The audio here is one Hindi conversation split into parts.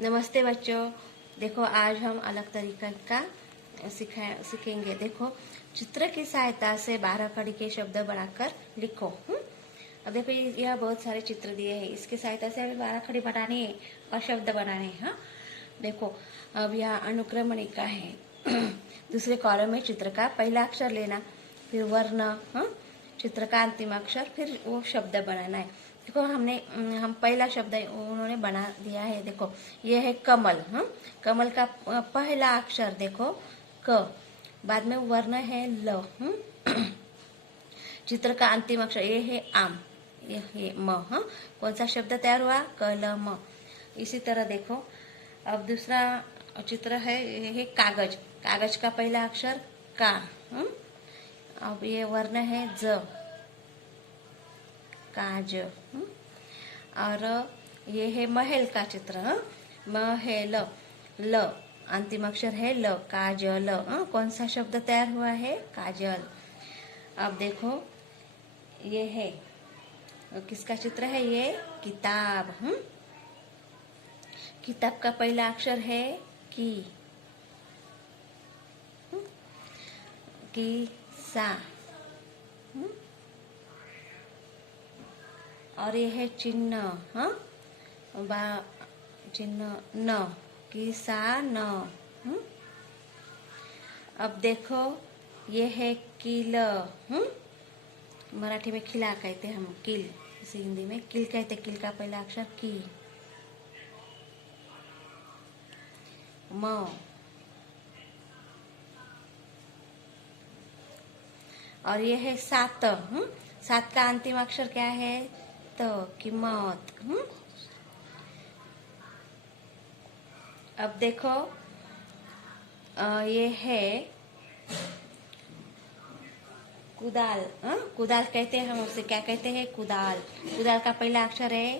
नमस्ते बच्चों। देखो आज हम अलग तरीका का सीखेंगे। देखो, चित्र की सहायता से 12 कड़ी के शब्द बनाकर लिखो। अब देखो यह बहुत सारे चित्र दिए हैं, इसकी सहायता से हमें 12 कड़ी बनानी है और शब्द बनाने हैं। हाँ, देखो अब यह अनुक्रमणिका है। दूसरे कॉलम में चित्र का पहला अक्षर लेना, फिर वर्ण, हाँ, चित्र का अंतिम अक्षर, फिर वो शब्द बनाना है। देखो हम पहला शब्द उन्होंने बना दिया है। देखो ये है कमल। हाँ, कमल का पहला अक्षर देखो क, बाद में वर्ण है ल। चित्र का अंतिम अक्षर ये है आम, ये है म। हाँ, कौन सा शब्द तैयार हुआ? कलम। इसी तरह देखो अब दूसरा चित्र है, ये है कागज। कागज का पहला अक्षर का। अब ये वर्ण है ज, काज। और ये है महल का चित्र। महल, ल, अंतिम अक्षर है ल, काजल। कौन सा शब्द तैयार हुआ है? काजल। अब देखो ये है किसका चित्र है? ये किताब। किताब का पहला अक्षर है की, की सा। और ये है चिन्ह। हाँ, चिन्ह न, किसान। अब देखो ये है किल। मराठी में खिला कहते हैं हम, किल। इसे हिंदी में किल कहते। किल का पहला अक्षर की, म। और ये है सात। सात का अंतिम अक्षर क्या है? त, कीमत। अब देखो ये है कुदाल। कुदाल कहते हैं हम उसे, क्या कहते हैं? कुदाल। कुदाल का पहला अक्षर है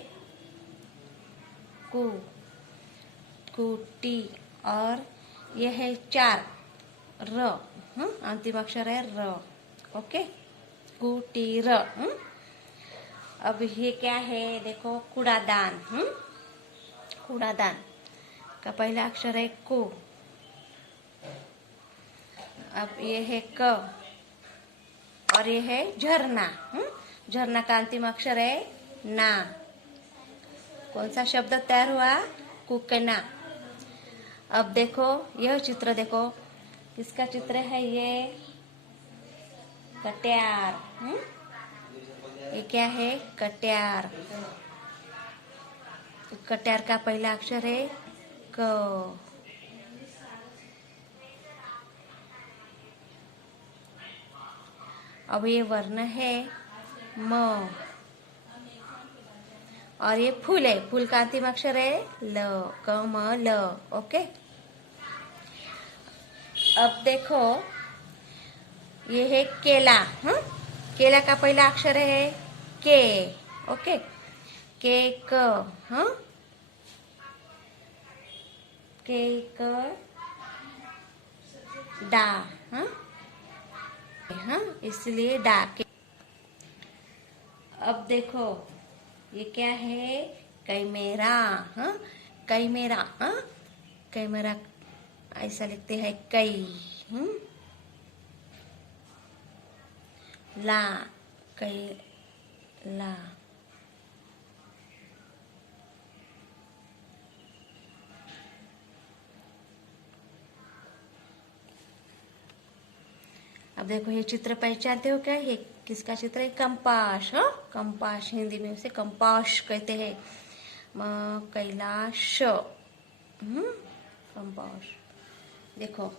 कु, कुटी। और ये है चार, र। अंतिम अक्षर है र। ओके, कुटीर। अब ये क्या है? देखो कूड़ादान। कूड़ादान का पहला अक्षर है को। अब ये है क। और ये है झरना। झरना का अंतिम अक्षर है ना। कौन सा शब्द तैयार हुआ? कुकना। अब देखो यह चित्र देखो, किसका चित्र है? ये कट्यार। ये क्या है? कट्यार। कट्यार का पहला अक्षर है क। अब ये वर्ण है म। और ये फूल है, फूल का अंतिम अक्षर है ल, कमल। ओके। अब देखो ये है केला। केला का पहला अक्षर है के। ओके, के क। के क डा। इसलिए डा के। अब देखो ये क्या है? कैमेरा। कैमेरा। कैमरा ऐसा लिखते हैं कई, ला, कई ला। अब देखो ये चित्र पहचानते हो क्या? ये किसका चित्र है? कंपास। कंपास, हिंदी में उसे कंपास कहते हैं। कैलाश, कंपास। देखो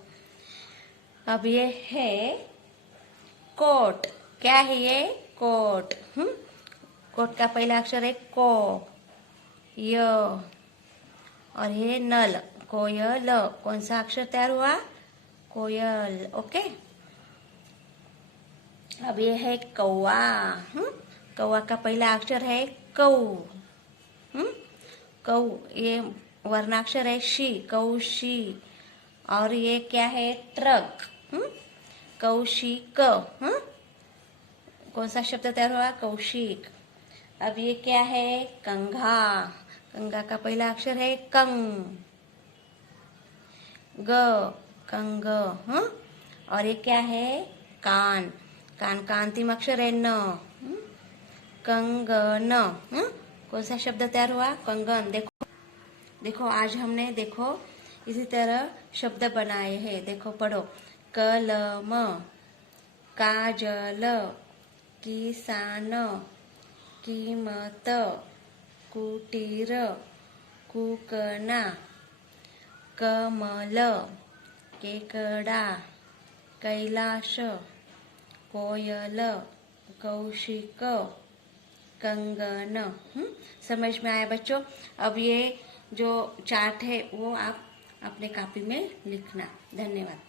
अब ये है कोट। क्या है ये? कोट। कोट का पहला अक्षर है को, य। और ये नल, कोयल। कौन सा अक्षर तैयार हुआ? कोयल। ओके। अब ये है कौवा। कौवा का पहला अक्षर है कौ। कौ, ये वर्णाक्षर है शी, कौशी। और ये क्या है? ट्रक। कौशिक। कौन सा शब्द तैयार हुआ? कौशिक। अब ये क्या है? कंघा। कंगा का पहला अक्षर है कंग, ग, कंग। हाँ, और ये क्या है? कान। कान का अंतिम अक्षर है न, कंगन। कौन सा शब्द तैयार हुआ? कंगन। देखो देखो, आज हमने देखो इसी तरह शब्द बनाए हैं। देखो पढ़ो, कलम, काजल, किसान, कीमत, कुटीर, कुकना, कमल, केकड़ा, कैलाश, कोयल, कौशिक, कंगन। समझ में आया बच्चों? अब ये जो चार्ट है वो आप अपने कॉपी में लिखना। धन्यवाद।